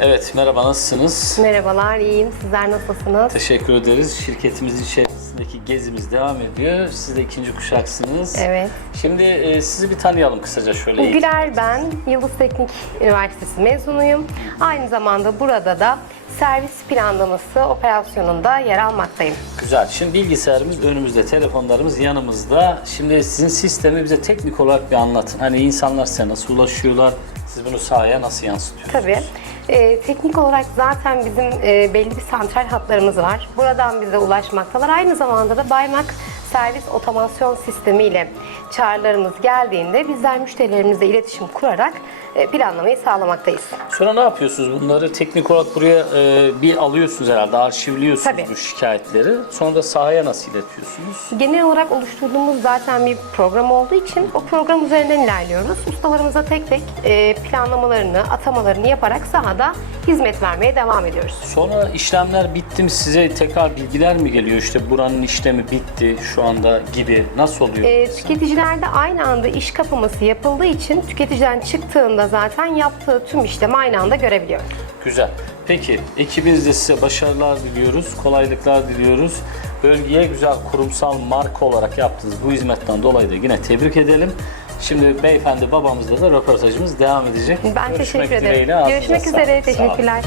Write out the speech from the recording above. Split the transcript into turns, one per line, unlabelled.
Evet, merhaba nasılsınız?
Merhabalar, iyiyim. Sizler nasılsınız?
Teşekkür ederiz. Şirketimizin içerisindeki gezimiz devam ediyor. Siz de ikinci kuşaksınız.
Evet.
Şimdi e, sizi bir tanıyalım kısaca şöyle.
Güler ben, Yıldız Teknik Üniversitesi mezunuyum. Aynı zamanda burada da servis planlaması operasyonunda yer almaktayım.
Güzel. Şimdi bilgisayarımız önümüzde, telefonlarımız yanımızda. Şimdi sizin sistemi bize teknik olarak bir anlatın. Hani insanlar size nasıl ulaşıyorlar? Siz bunu sahaya nasıl yansıtıyorsunuz?
Tabii. Ee, teknik olarak zaten bizim e, belli bir santral hatlarımız var. Buradan bize ulaşmaktalar. Aynı zamanda da Baymak servis otomasyon sistemiyle çağrılarımız geldiğinde bizler müşterilerimizle iletişim kurarak e, planlamayı sağlamaktayız.
Sonra ne yapıyorsunuz? Bunları teknik olarak buraya e, bir alıyorsunuz herhalde, arşivliyorsunuz
Tabii.
bu şikayetleri. Sonra da sahaya nasıl iletiyorsunuz?
Genel olarak oluşturduğumuz zaten bir program olduğu için o program üzerinden ilerliyoruz. Ustalarımıza tek tek e, planlamalarını, atamalarını yaparak sahada hizmet vermeye devam ediyoruz.
Sonra işlemler bitti mi size tekrar bilgiler mi geliyor? İşte buranın işlemi bitti şu anda gibi. Nasıl oluyor?
E, tüketicilerde aynı anda iş kapaması yapıldığı için tüketiciden çıktığında zaten yaptığı tüm işlemi aynı anda görebiliyor.
Güzel. Peki ekibinizde size başarılar diliyoruz, kolaylıklar diliyoruz. Bölgeye güzel kurumsal marka olarak yaptığınız bu hizmetten dolayı da yine tebrik edelim. Şimdi beyefendi babamızla da röportajımız devam edecek.
Ben
Görüşmek
teşekkür ederim.
dileğiyle,
Görüşmek
sağlık.
üzere.
Sağ olun.
Teşekkürler.